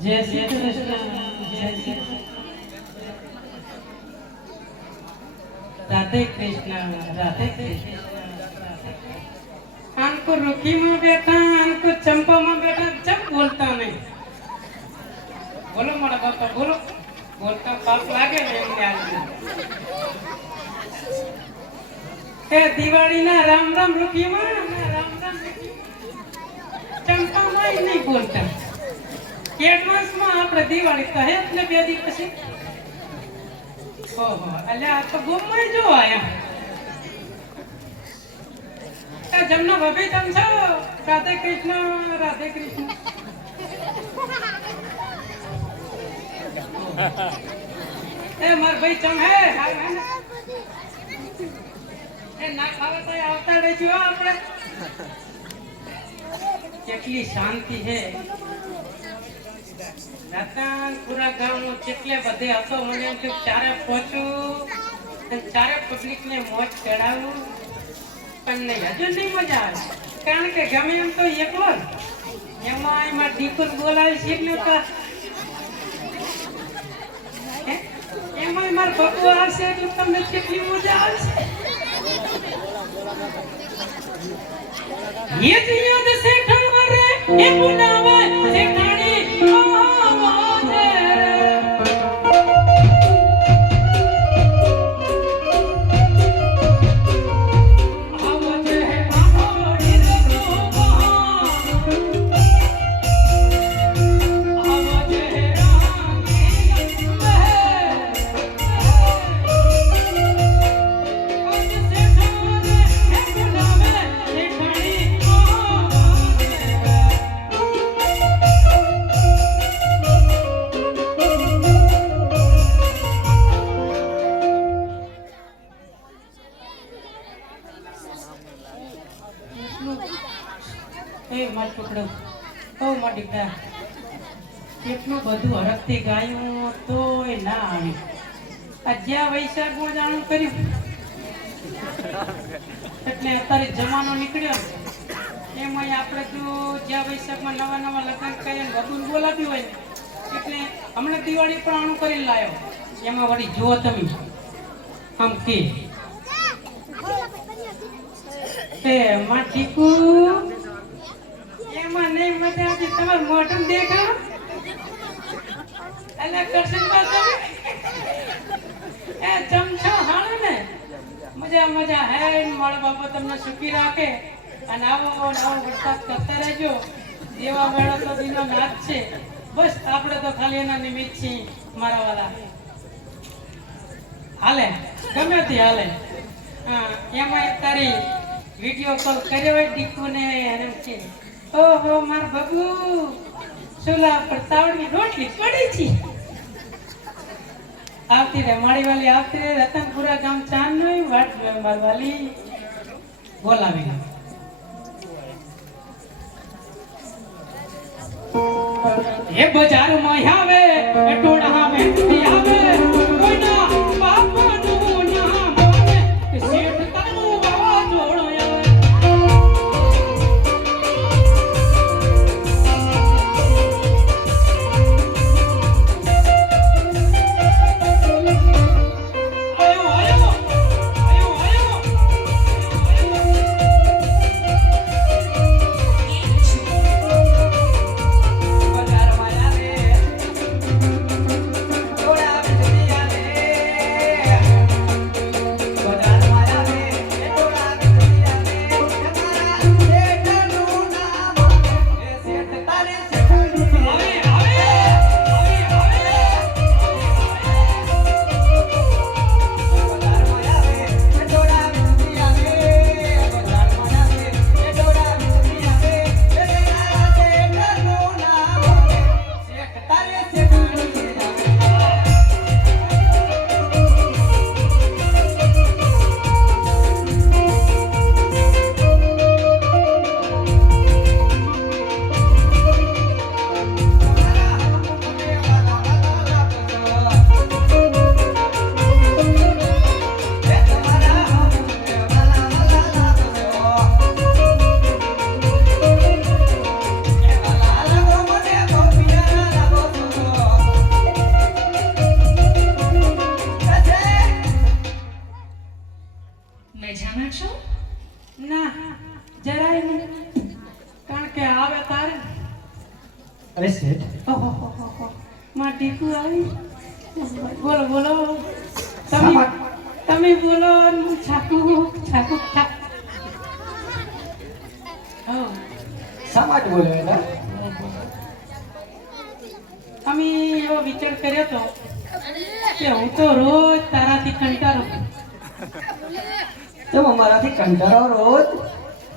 जय श्री कृष्ण जय श्री राधे कृष्ण राधे कृष्ण को रुखी में बैठा को चंपा में बैठा जब बोलता नहीं बोलो मारा बापा बोलो बोलता पाप लागे ए दिवाली ना राम राम रुखी में राम राम चंपा में नहीं बोलता एडवांस में આપણે દિવાળી કહે એટલે બે દી પછી ઓહો એટલે આ તો ગુમમાં જો આયા એ જમનો ભાભી તમ છો રાધે કૃષ્ણ એ માર ભાઈ ચમ હે એ ના ખાવે તો આવતા રહેજો આપણે કેટલી શાંતિ છે રતન પૂરા ગામ કેટલે બધે હતો મને એમ કે ચારે પહોંચું અને ચારે પબ્લિક ને મોજ ચડાવું પણ નહીં હજુ નહીં મજા આવે કારણ કે ગમે એમ તો એકલો એમાં એમાં ડીકુર બોલાવી શીખલું તો એમાં મારા બબુ આવશે એટલે તમને કેટલી મજા આવશે ये याद से ठमरे ये बुलावे ठिकानी કેટલું બધું હરખથી ગાયું તોય ના આવી આ જ્યાં વૈશાખમાં જાણું કર્યું એટલે અત્યારે જમાનો નીકળ્યો એમાં આપણે જો જ્યાં વૈશાખમાં નવા નવા લગ્ન કરીને વધુ બોલાવ્યું હોય ને એટલે હમણાં દિવાળી પણ આણું કરીને લાવ્યો એમાં વળી જો તમે આમ કે માં ટીકુ એમાં નહીં મજા આવતી તમારું મોઢું દેખાવ એટલે કરશન પાસે એ ચમચો હાલો ને મજા મજા હે મારા બાપા તમને સુખી રાખે અને આવો વરસાદ કરતા રહેજો એવા મેળો તો દીનો નાચ છે બસ આપણે તો ખાલી એના નિમિત્ત છીએ મારા વાલા હાલે ગમે તે હાલે એમાં તારી વિડીયો કોલ કર્યો હોય દીકુને એમ છે ઓહો માર બબુ સુલા પર તાવડની રોટલી પડી છે આવતી રે મારી વાલી આવતી રે રતનપુરા ગામ ચાંદ નો વાટ મારી વાલી બોલાવી એ બજાર માં આવે ટોડા માં આવે કોઈના બાપનું ના માને શેઠ તારું વાવા જોડો અરે શેઠ, ઓહો માં ટીપુ આવી. બોલો બોલો તમે સામા- તમે બોલો. છાકુ છાકુ છાક. હો સમાજ બોલ્યો એટલે અમે એવો વિચાર કર્યો તો કે હું તો રોજ તારાથી કંટાળું. તેમ અમારાથી કંટાળો રોજ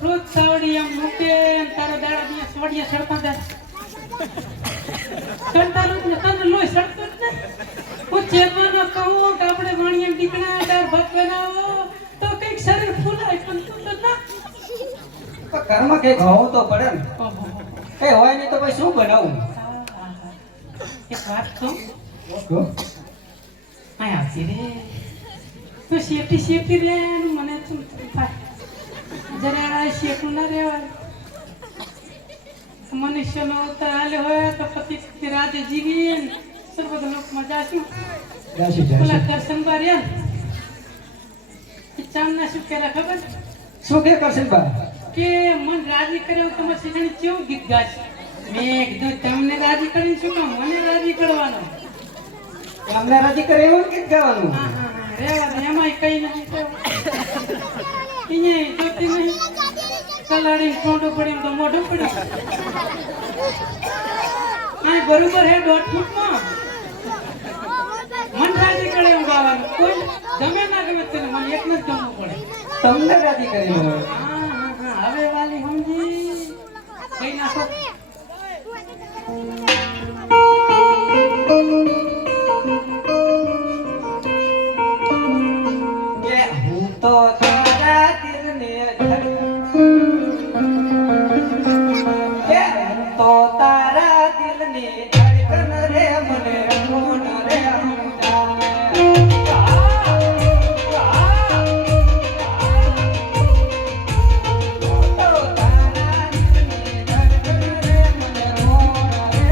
રોજ સવડી આમ મૂકે અને તારા દાડા દિવસ સોડિયા સડતા જાય. કંટાળું જ ને તને લોહી સડતું જ ને. હું ચેરવાનો કહું કે આપણે વાણિયા ટીકણા દાળ ભાત બનાવો તો કંઈક શરીર ફૂલાય પણ તું તો ના. પણ ઘરમાં કંઈક હોવું તો પડે ને. ઓહો. કઈ હોય નહીં તો પછી શું બનાવું? એક વાત કહું. કહો. અહીં આવતી રે તું શેટી રે મને તું થાય જરા આ શેકું ના રહેવાય. મનુષ્યનો અવતાર હાલે હોય તો પતિ રાતે જીવીએ ને સર્વદ લોકમાં જાશું. જાશું પેલા જાશું. દર્શન બાર્યા એ ચાંદના શું કહેલા ખબર શું કે કરશે બા? કે મન રાજી કરે એવું તમારે શીખણી કેવું ગીત ગાશે. મેં કીધું તમને રાજી કરીને શું કામ મને રાજી કરવાનો. અમને રાજી કરે એવું ગીત ગાવાનું. હા હા હા રેવા દે એમાંય કઈ નથી થયું. અહીંયા જોતી નહીં કલાડી ટોંડો પડ્યો તો મોઢો પડ્યો. આ બરોબર હે 1.5 ફૂટમાં મન રાજી કરે એવું ગાવાનું. કોઈ ગમે ના ગમે તેને મને એકને જ ગમવું પડે. તમને રાજી કરી હોય. હા હવે વાલી સમજી કઈ નાખો. કે હું તો તારા દિલને કે હું તો તારા દિલની ધડકન રે મને કોણ રે સમજાવે. હું તો તારા દિલની ધડકન રે મને કોણ રે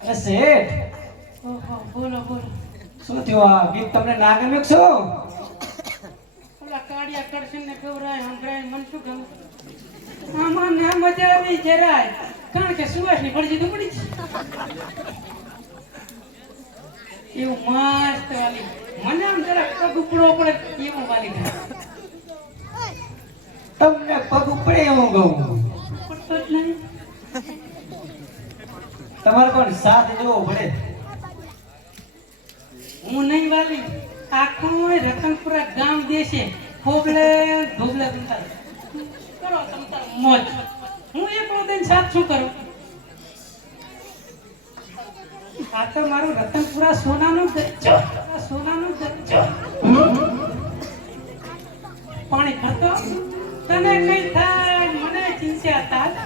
અરે શેઠ, ઓહો બોલો બોલો. શું થયું? આ ગીત તમને ના ગમ્યું કે શું? ઓલા કાળિયા કરશન ને ગૌરાય હંભરાય મન શું ગમે. આમાં ના મજા આવી જરાય કારણ કે સુવાસની ભડજી તો પડી છે. એવું મસ્ત વાલી મને આમ જરા પગ ઉપડવો પડે એવું વાલી થાય. તમને પગ ઉપડે એવું કહું. પડતો જ નહીં. તમારે પણ સાથ જોવો પડે. હું નહીં વાલી આખું રતનપુરા ગામ દેશે ખોબલે ધોબલે તમતાર કરો તમતાર મોજ. હું એકલો દઈને સાથ શું કરું? આ તો મારું રતનપુરા સોનાનું ગચ્ચો. સોનાનું ગચ્ચો. પાણી ભરતો તને કઈ થાય મને ચિંતા થાય.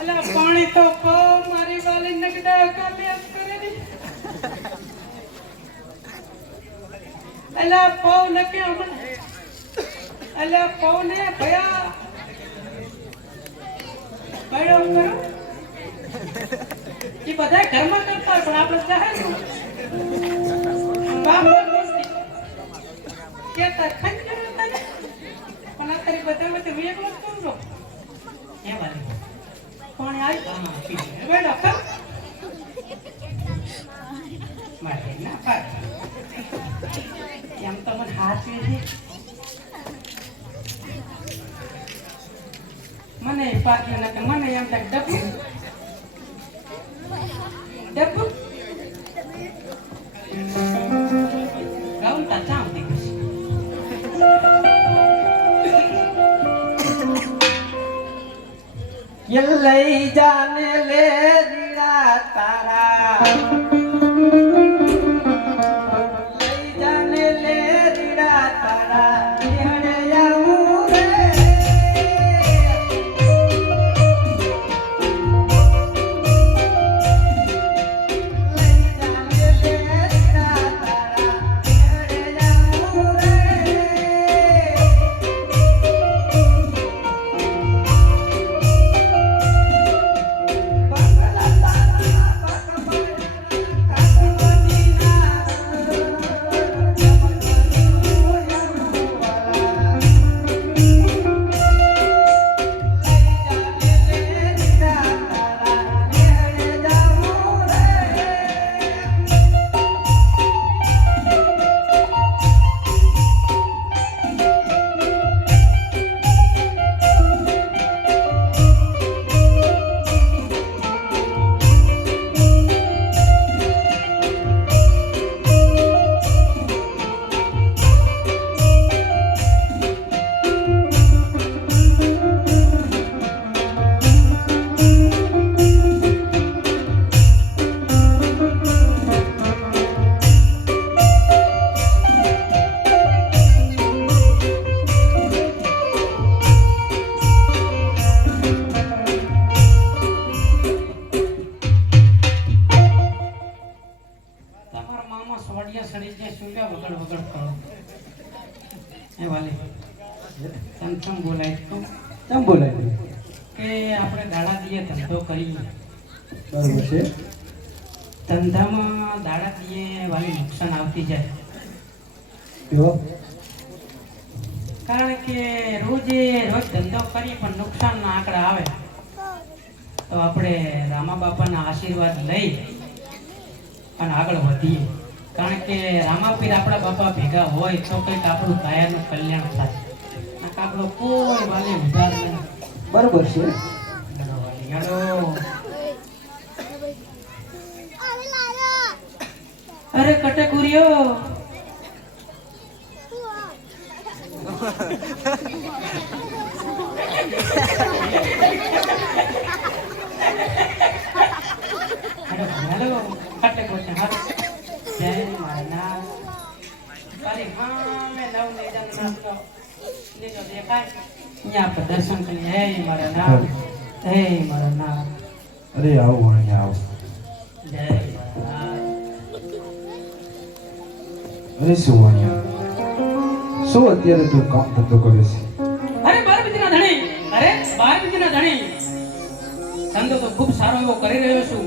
અલા પાણી તો કો મારી વાલી નગડા કાલે કરેલી. અલા પાવ નકે હમણ. અલા પાવ ને ભયા બડો કરો. ઈ બધા ઘરમાં કરતા હોય પણ આપણે જાહેર બાપ કે તાર ખંજર તને પણ આ તારી બધા વચ્ચે વેગ વાત કરું છો. હે વાલી પાણી હા બેટા કર મારે ના પાડ એમ તો મને હાથ છે મને પાક્યું નથી મને એમ થાય ડબ્બુ ડબ્બુ ગાઉન તા ચામ દીકરી ये लई जाने ले रीड़ा तारा लई जाने ले रीड़ा तारा निहड़े जाऊं रे लई जाने ले रीड़ा तारा निहड़े जाऊं रे કેમ બોલાય કે આપણે દાડા દીએ ધંધો કરીએ બરોબર છે ધંધામાં દાડા દીએ વાલી નુકસાન આવતી જાય જો કારણ કે રોજે રોજ ધંધો કરીએ પણ નુકસાનના આંકડા આવે તો આપણે રામા બાપાના આશીર્વાદ લઈ અને આગળ વધીએ કારણ કે રામાપીર આપણા બાપા ભેગા હોય તો કંઈક આપણું કાયાનું કલ્યાણ થાય આપણો કોઈ વાલી ઉધાર નહીં બરોબર છે હેલો અરે કટકુરિયો હેલો કટકુરિયો હા જય મારા તારી હા મે નવ લેજન નાસ્તો લેજો દેખાય અહીંયા આપણે દર્શન કરી હે મારા નામ હે મારા નામ અરે આવો અહીંયા આવો જય મારા નામ અરે સુવાનિયા શું અત્યારે તું કામ ધંધો કરે છે અરે 12 બીજના ધણી અરે 12 બીજના ધણી ધંધો તો ખૂબ સારો એવો કરી રહ્યો છું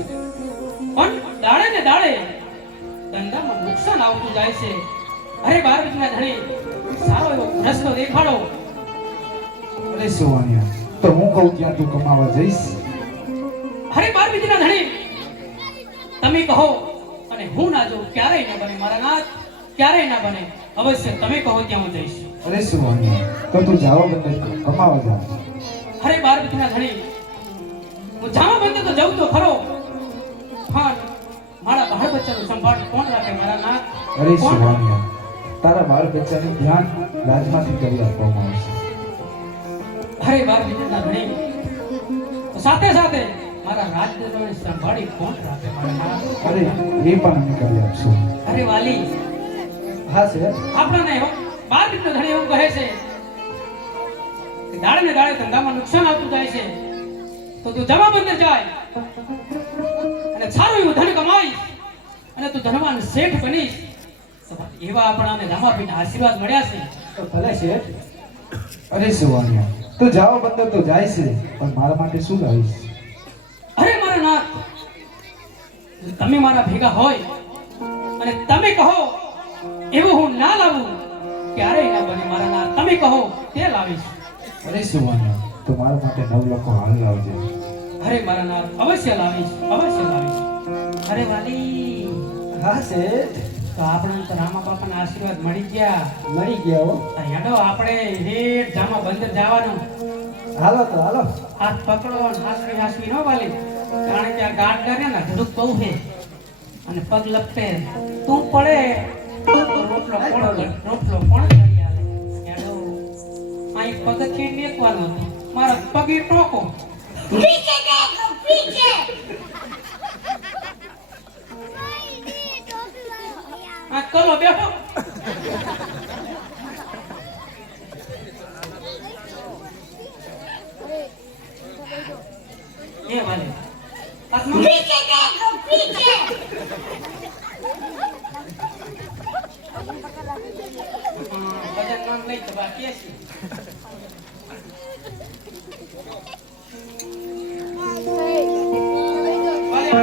પણ દાડે ને દાડે ધંધામાં નુકસાન આવતું જાય છે અરે 12 બીજના ધણી સારો એવો રસ્તો દેખાડો અરે સુવાનિયા તો હું કહું ત્યાં તું કમાવા જઈશ અરે 12 બીજના ધણી તમે કહો અને હું ના જોઉં ક્યારેય ના બને મારા નાથ ક્યારેય ના બને અવશ્ય તમે કહો ત્યાં હું જઈશ અરે સુવાનિયા તો તું જાવા બંદર કમાવા જા અરે 12 બીજના ધણી હું જાવા બંદર તો જઉં તો ખરો પણ મારા બાળ બચ્ચાનું સંભાળ કોણ રાખે મારા નાથ અરે સુવાનિયા તારા બાળ બચ્ચાનું ધ્યાન રાજમાંથી કરી આપવામાં આવશે અરે 12 બીજના ધણી સાથે સાથે મારા રાજદરબારને સંભાળી કોણ રાખે મારા નાથ અરે એ પણ અમે કરી આપશું અરે વાલી હા સર આપણાને 12 બીજનો ધણી એવું કહે છે કે દાડે ને દાડે ધંધામાં નુકસાન આવતું જાય છે તો તું જવા બંદર જાય અને સારું એવું ધન કમાઈશ અને તું ધનવાન શેઠ બનીશ તો એવા આપણાને રામાપીરના આશીર્વાદ મળ્યા છે તો ભલે શેઠ અરે સુવાનિયા તું જાવા બંદર તો જાય છે પણ મારા માટે શું લાવીશ અરે મારા નાથ તમે મારા ભેગા હોય અને તમે કહો એવું હું ના લાવું ક્યારેય ના બને મારા નાથ તમે કહો તે લાવીશ અરે સુવાનિયા તો મારા માટે 9 લોકો હાલ લાવજે અરે મારા નાથ અવશ્ય લાવીશ અવશ્ય લાવીશ. અરે વાલી હા શેઠ, તો આપણે તો રામા બાપાના આશીર્વાદ મળી ગયા. મળી ગયા હો. તો હેડો આપણે હેઠ જામા બંદર જવાનું. હાલો તો હાલો. હાથ પકડો અને હાસવી હાસવી ન વાલી, કારણ કે આ ગાડલા ને ધડુક બહુ છે અને પગ લપટે તું પડે તો રોટલો કોણ કરી આલે. હેડો અહીં પગથિયે નેકવાનો હતો, મારા પગે ટોકો. पीछे देखो पीछे આ કલો બેહો. એ વાલે હાથમાં पीछे देखो पीछे ભજન નામ લઈ તો બાકી છે. વાલે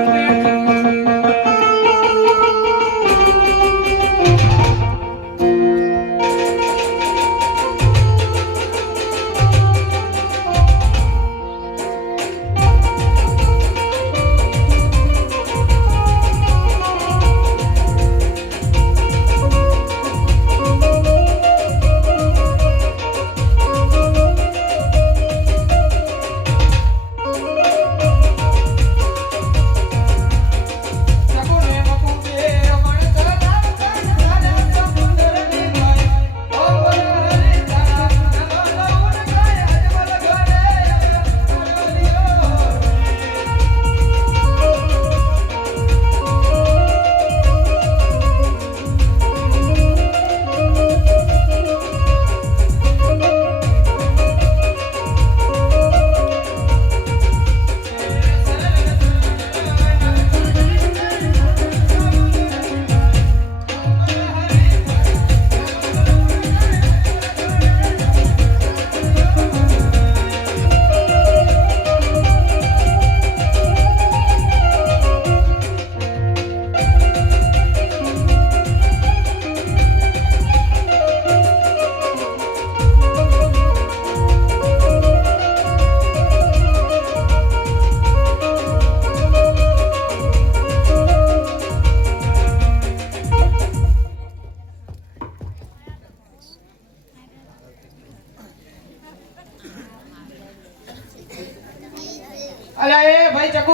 અલા એ ભાઈ ચકુ,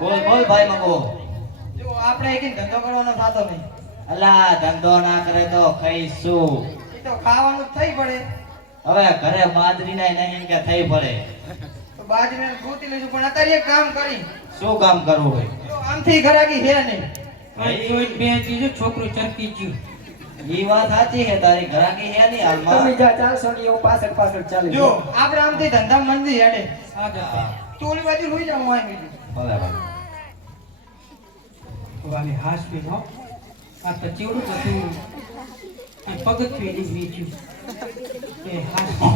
બોલ બોલ ભાઈ મગો. જો આપણે એક ધંધો કરવાનો થતો નહીં. અલા ધંધો ના કરે તો ખાઈશું. એ તો ખાવાનું જ થઈ પડે. હવે ઘરે બાજરી ના નહીં કે થઈ પડે. તો બાજરીને ગોતી લઈશું, પણ અત્યારે એક કામ કરી. શું કામ કરવું હોય? જો આમથી ઘરાકી હે નહીં. ભાઈ જોઈ બે ચીજો છોકરું ચરકી ગયું. ઈ વાત સાચી છે તારી. ઘરાકી હે નહીં હાલમાં. જા ચાલશો ને એવું પાછળ ચાલે. જો આપણે આમથી ધંધા મંદી હેડે. આ જતા તું ઓલી બાજુ લઈ જાવ હું આવી ભલે ભલે. વાલી હાસવી નો આ તો ચીવડું બધું આ પગથિયે નીકળી ગયું. એ હાસવી નો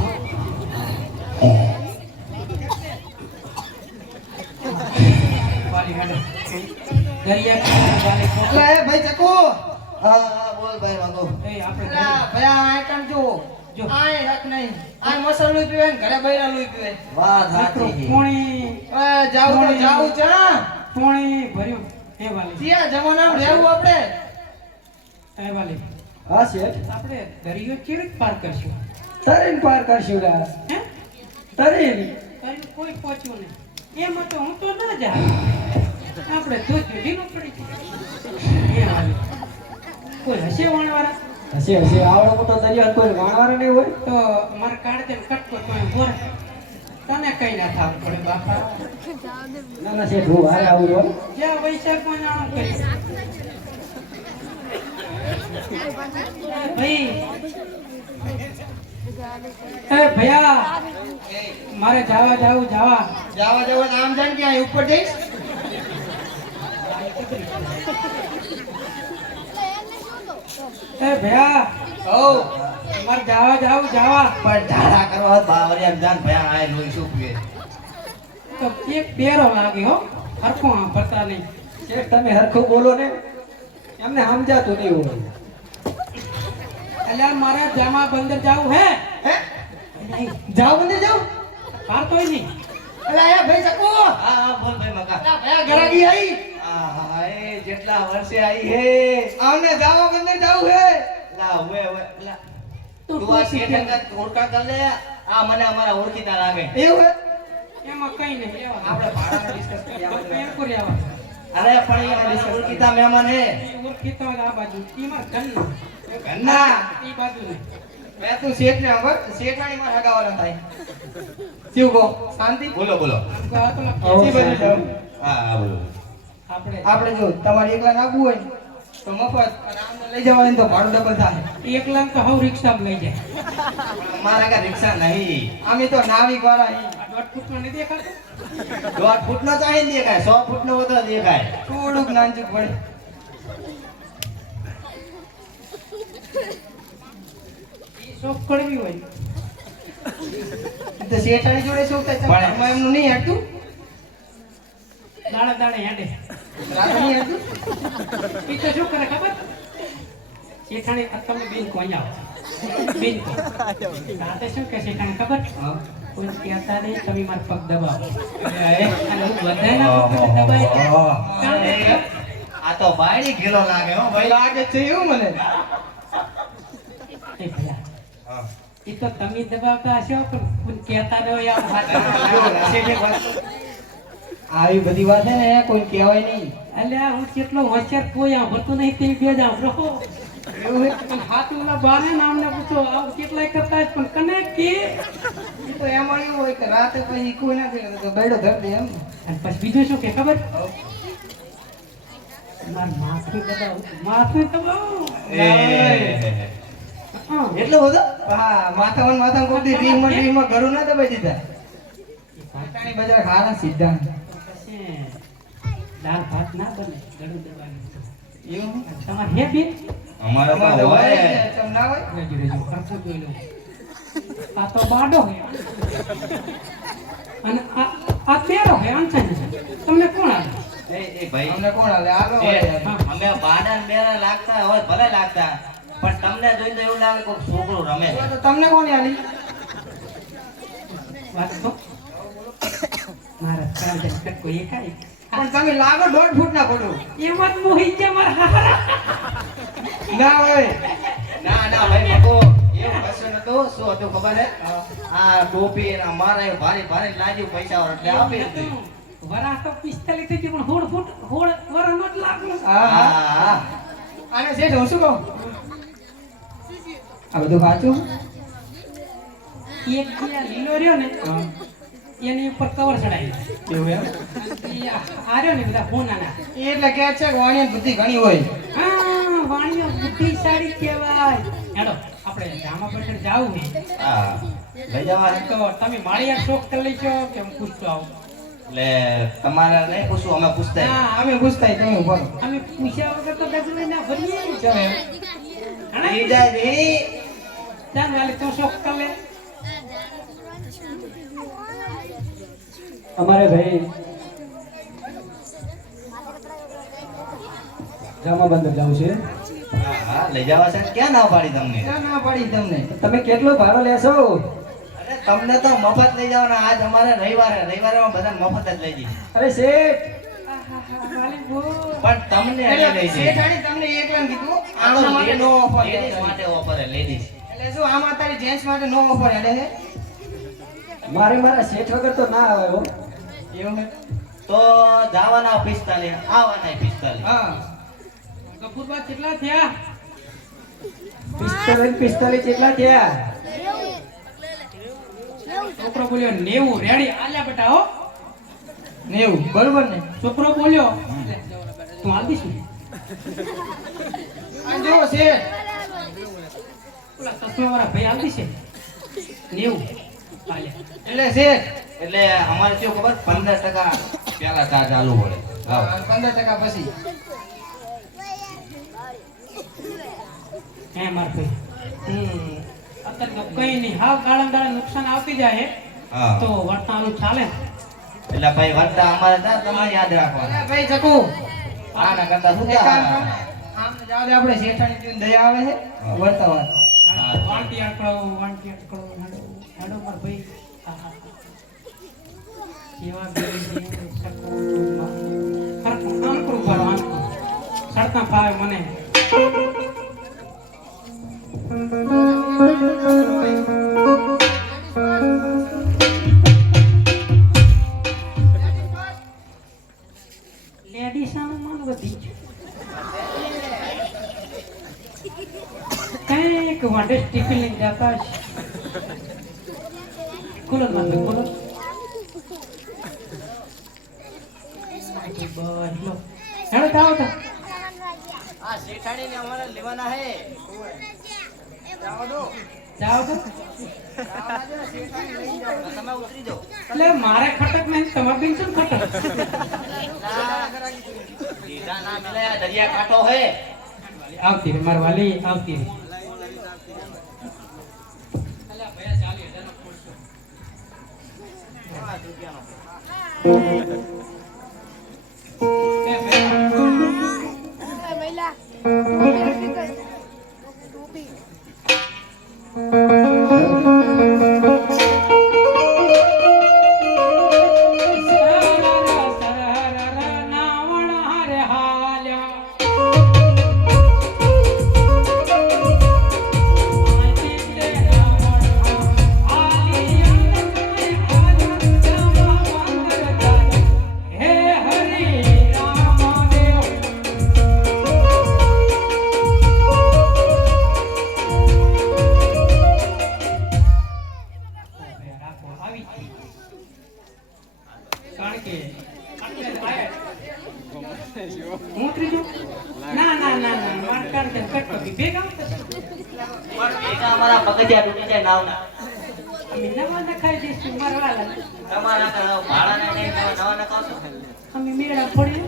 વાલી મેડમ દરિયા કિનારે વાલી પહોંચો. અલા એ ભાઈ ચકુ, હા હા બોલ ભાઈ મગો. એ આપણે અલા ભયા આ કામ જો. જો. આય હક નહીં. આય મસાલો પીવે ને ઘરે બૈરા લોઈ પીવે. વાત સાચી છે. પોણી જાવ તો જાવ ચા. પોણી ભર્યું. એ વાલી સિયા જમાનામાં રહેવું આપણે. એ વાલી હા શેઠ, આપણે દરિયો કેવી રીતે પાર કરશું? તરીને પાર કરશું રા. હે તરીને. કરીને કોઈ પહોંચ્યું નહીં. એમાં તો હું તો ના જાય. આપણે દૂધ ઢીલું પડી ગયું. એ વાલી કોઈ હશે વાણવાળા? હશે આવડો મોટો દરિયો કોઈ વાણવારો નહીં હોય. તો મારે કાઢતે કટકો તો બોર તને કઈ ના થાવ પડે બાપા. ના ના શેઠ, હું હારે આવું છું. જ્યાં વૈશાખમાં જાણું કરી ભાઈ. એ ભૈયા મારે જાવા જાવા આમ જાણ કે અહીં ઉપર જઈશ. એ ભૈયા હો મારે જાવા પણ ઝાડા કરવા બાવરિયા જાન ભયા આય લોઈ શું પીવે. તો એક પેરો લાગે હો હરખો ભરતા નહીં. શેઠ તમે હરખું બોલો ને, એમને સમજાતું નહીં હોય. એટલે મારે જામા બંદર જાવું હે હે નહીં જાઓ બંદર જાઓ. પાર તોય નહીં. અલા એ ભાઈ ચકુ હા બોલ ભાઈ મકા. અલા ભયા ગરાગી આઈ હા એ જેટલા વર્ષે આવી હે. આવને જાવા બંદર જાવું હે લા ઓએ લા તું તું આ શું શીખ્યો? શેઠ ઓળખા કર લે. આ મને અમારા ઓળખીતા લાગે. એવું હે એમાં કઈ નહીં રહેવા. આપણે ભાડાનો ડિસ્કસ કરીએ આપણે એમ કરી રહેવા. અરે પણ એ અમારા ઓળખીતા મહેમાન હે. એ ઓળખીતો હોય આ બાજુ ઈ મારા ઘરનો. ઘરના ઈ બાજુ નહીં. મેં તું શેઠ ને ખબર શેઠાણી માં હગાવાલા થાય શું કહો શાંતિ બોલો બોલો. આમ તો આ પેલા સી બાજુ જાવ? હા હા બોલો. આપણે આપણે જો તમારે એકલા નાખવું હોય ને તો મફત અને આમને લઈ જવાનું તો ભાડું ડબલ થાય એક લાખ તો હવ રિક્ષામાં લઈ જાય. અમારા ઘરે રિક્ષા નહીં. અમે તો નાવિક વાળા હી આ 1.5 ફૂટનો નથી દેખાતો? 1.5 ફૂટનો ચાહી ને દેખાય, 100 ફૂટનો હોય તો દેખાય. થોડુંક નાનચુક પડે ઈ શોખ કડવી હોય. તો શેઠાણી જોડે શું થાય પણ- તમારે એમનું નહીં હેઠતું દાડે દાડે હેડે. રાતે નહીં હેઠતું ઈ તો શું કરે ખબર? શેઠાણી આ તમે બેન કો અહીંયા આવો. બેન કો. રાતે શું કે શેઠાણી ખબર? કોઈ કહેતા નહીં તમે મારા પગ દબાવો. અને હું બધાયના પગ દબાય કે? કારણ કે આ તો બાયડી ગેલો લાગે હો ભાઈ. લાગે છે એવું મને એ ભલા. ઈ તો તમે દબાવતા હશો પણ કોઈ કહેતા ન હોય આ વાત. આવી બધી વાત છે ને કોઈ કહેવાય નહીં અલ્યા હું કેટલો હોશિયાર કોઈ આવતું નહીં તે બે જ આવડો. એવું હે? પણ હાથુલા બાને નામને પૂછો આવું કેટલાય કરતા હશે પણ કને કે ઈ તો એમાં એવું હોય કે રાતે પછી કોઈ ના કરે તો બેડો ધર દે એમ અને પછી બીજું શું કે ખબર? માર માથું દબાવ. માથું દબાવ. હા. એટલું બધું હા માથામાં કોઈ રીમમાં ઘરું ના દબાઈ દીધા પાટાણી બજાર ખાના સીધા પછી દાળ ભાત ના બને ગળું દબાવી. એવું તમારે હે બેન? અમારે તો હોય. ચમ ના હોય રેજો રેજો ખર્ચો જોઈ લઉં. આ તો બાડો હે અને આ તેરો હે અંચન છે. તમને કોણ આવે? એ ભાઈ અમને કોણ હાલે આલો એ, વાળા અમે બાડા ને બેરા લાગતા હોય ભલે લાગતા પણ તમને જોઈને એવું લાગે કોઈ છોકરો રમે છે. તો તમને કોણ આલી વાત તો મારા કાળજે કટકો એકાઈ. પણ તમે લાગો 1.5 ફૂટ ના પડો એમાં જ મોહી ગયા મારા હારા. ના હોય ના ના ભાઈ મકો એવું કશું નતું. શું હતું ખબર હે? આ ટોપી એના મારા ભારે ભારે લાગ્યું પૈસા વાળા એટલે આપી દીધી. વરા તો 45 થઈ ગયું પણ હોળ ફૂટ હોળ વરા નો જ લાગુ. હા હા હા હા. આને શેઠ હું શું કહું આ બધું સાચું એક જે લીલો રહ્યો ને એની ઉપર કવર ચડાવી. એવું એમ ઈ આ રહ્યો ને બધા હોનાના. એ એટલે કે છે કે વાણિયાની બુદ્ધિ ઘણી હોય હા વાણીઓ બુદ્ધિશાળી કહેવાય. હેડો આપણે જામા પટેલ જાવું ને હા લઈ જવા હે? તો તમે માળિયા શોખ કરી લેજો કે હું પૂછતો આવું. એટલે તમારે નહીં પૂછવું અમે પૂછતા હા અમે પૂછતા તમે ઉભા રહો. અમે પૂછ્યા વગર તો ડગલે ના ભરીએ. ચાલો એમ. ઈ જાય રી. ચાલ વાલી તું શોખ કર લે. અમારે ભાઈ જામા બંદર જવું છે. હા હા લઈ જવા છે. ક્યાં ના પાડી તમને? ક્યાં ના પાડી તમને તમે કેટલો ભાડો લેશો? અરે તમને તો મફત લઈ જવાના. આજ અમારે રવિવારે અમે બધાને મફત જ લઈ જઈએ. અરે શેઠ વાલી બોલ. પણ તમને અહીંયા લઈ જઈએ. શેઠાણી તમને એકલા કીધું આનો આના માટે નો ઓફર લેડીઝ માટે ઓફર હે, લેડીઝ. એટલે શું આમાં તારી જેન્ટ્સ માટે નો ઓફર હેડે છે મારે મારા શેઠ વગર તો ના આવે હો. એવું હે તો જવાના 45 આવવાના 45. હા કપૂરબા કેટલા થયા? 45 કેટલા થયા? છોકરો બોલ્યો 90 રેડી આલ્યા બેટા હો. 90 બરોબર ને છોકરો બોલ્યો તું હાલ દીશ ને. આ જો શેઠ ઓલા ચશ્મા વાળા ભાઈ હાલ દીશે 90 આલ્યા. એટલે શેઠ એટલે અમારે શું ખબર 15% પેલા ચાર્જ ચાલુ પડે. લાવો. 15% પછી હે માર ભાઈ અત્યારે તો કઈ નહીં હાવ ગાળા ગાળા નુકસાન આવતી જાય હા. તો વર્તાનું ચાલે ને. એટલે ભાઈ વર્તા અમારે ત્યાં તમારે યાદ રાખવાના. અરે ભાઈ ચકુ આના કરતા શું એક કામ થાય? કરો. આમ તો જાવ દે આપણે શેઠાણી જોઈને દયા આવે છે વર્તાવા વાંટી આકડો હેડો હેડો માર ભાઈ. હા, હા, હા. જેવા બેસી આંકડું ભરો આંકડું સડતા ફાવે મને લેડીસ આનું મન વધી ગયું કંઈક વાંઢે ટિફિન લઈને જતા છે ખુલો ના ખુલો હેડો જાઓ તો આ શેઠાણીને અમારે લેવાના હે જાઓ દો જાઓ તો તમે ઉતરી જાઓ એટલે મારે ખટક નહીં તમારે બિન શું ખટક સીધા ના મિલાયા દરિયા કાંઠો હે આવતી રે માર વાલી આવતી રે હું ત્રીજો ના ના ના ના માર કાન કે કટ પકી ભેગા પણ ભેગા અમારા પગથિયા તૂટી જાય નાવના અમે નવા નખાઈ દઈશું મારવાલા તમારા ભાડાના નહીં નવા નખાવશો અમે મેળા પડી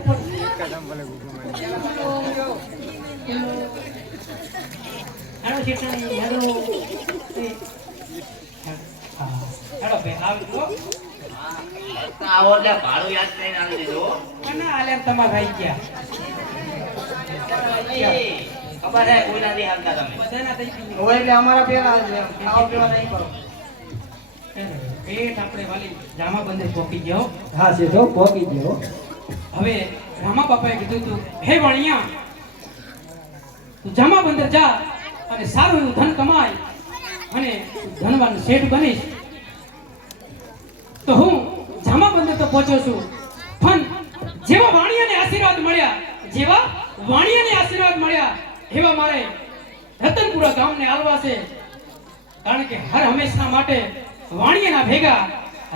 હેલો ચેતણી હેલો હેલો બે આવજો આવો એટલે ભાડું યાદ કરીને આવી દેજો અને આલે તમાર ભાઈ ગયા ખબર હે કોઈ નથી હાલતા તમે બધાના થઈ ગયું હોય એટલે અમારા પેલા ખાવા પીવા નહીં કરો પેટ આપણે વાલી જામા બંદર પોકી ગયો હા શેઠો પોકી ગયો હવે રામા બાપાએ કીધું તું હે વાણિયા તું જામા બંદર જા અને સારું એવું ધન કમાય અને ધનવાન શેઠ બનીશ તો હું જામા બંદર તો પહોંચ્યો છું પણ જેવા વાણિયાને આશીર્વાદ મળ્યા એવા મારે રતનપુરા ગામને આલવા છે કારણ કે હર હંમેશા માટે વાણિયાના ભેગા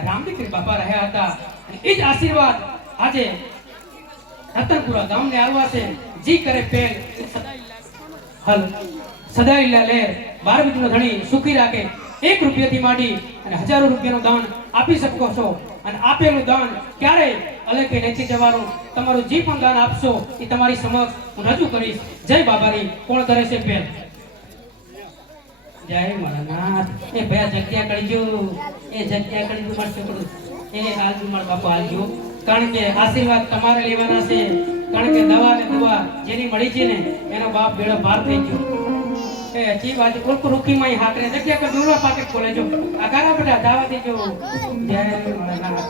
રામદીકરી બાપા રહ્યા હતા અને એ જ આશીર્વાદ આજે રતનપુરા ગામને આલવા છે જી કરે પેલ હલ સદાઈલા લેર 12 બીજનો ધણી સુખી રાખે 1 રૂપિયાથી માંડી અને હજારો રૂપિયાનું દાન આપી શકો છો અને આપેલું દાન ક્યારેય અલગે નથી જવાનું તમારું જે પણ દાન આપશો એ તમારી સમક્ષ હું રજૂ કરીશ જય બાબારી કોણ કરે છે પેલ જય મારા એ ભયા જગ્યા કરજો એ જગ્યા કરજો માર છોકરું એ આજુ માર બાપા આજુ કારણ કે આશીર્વાદ તમારે લેવાના છે કારણ કે દવા ને દવા જેની મળી છે ને એનો બાપ બેડો પાર થઈ ગયો એ જી વાત કોલકો રોકી માં હાકરે જગ્યા પર દૂરવા પાકેટ ખોલે જો આગારા બેટા દાવા દેજો જય મારા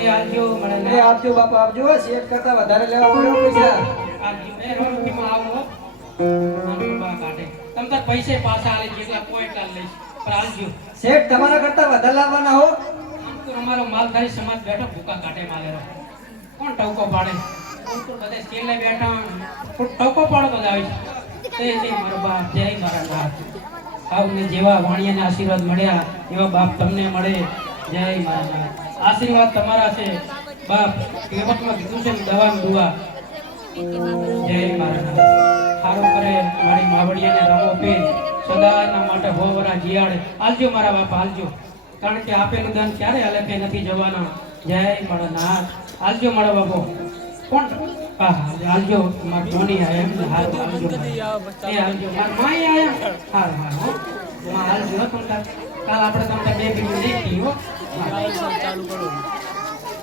એ આજુ એ મારા આપજો બાપા આપજો શેઠ કરતા વધારે લેવા પડ્યો પૈસા આજુ એ રોટી માં આવો બા કાઢે તમ તાર પૈસે પાછા આલે જેટલા પોઈન્ટ આલ લઈશ પર આજુ શેઠ તમારા કરતા વધારે લાવવાના હો આમ તો અમારો માલધારી સમાજ બેઠો ભૂકા કાઢે માલેરો કોણ ટવકો પાડે કોણ તો બધે સ્કેલે બેઠા કોણ ટવકો પાડો તો જ આવી તે જય મારો બાપ જય મારા બાપ આવને જેવા વાણિયાના આશીર્વાદ મળ્યા એવા બાપ તમને મળે જય મારા બાપ આશીર્વાદ તમારા છે બાપ કહેવતમાં કીધું છે ને દવાનું દુઆ જય મારા બાપ સારું કરે મારી માવડિયાને રમો પે સદાના માટે ભોવરા જીયાડે આલજો મારા બાપ આલજો કારણ કે આપેલું દાન ક્યારે અલગે નથી જવાના જય મારા નાથ આલજો મારા બાપો કોણ હા આલજો માર ધોની આયા એમ હારું આલજો એ આલજો માર માઈ આયા હારું હારું માં આલજો પણ કાલ આપણે તમને 2 બીજું દેખી હો ચાલુ કરો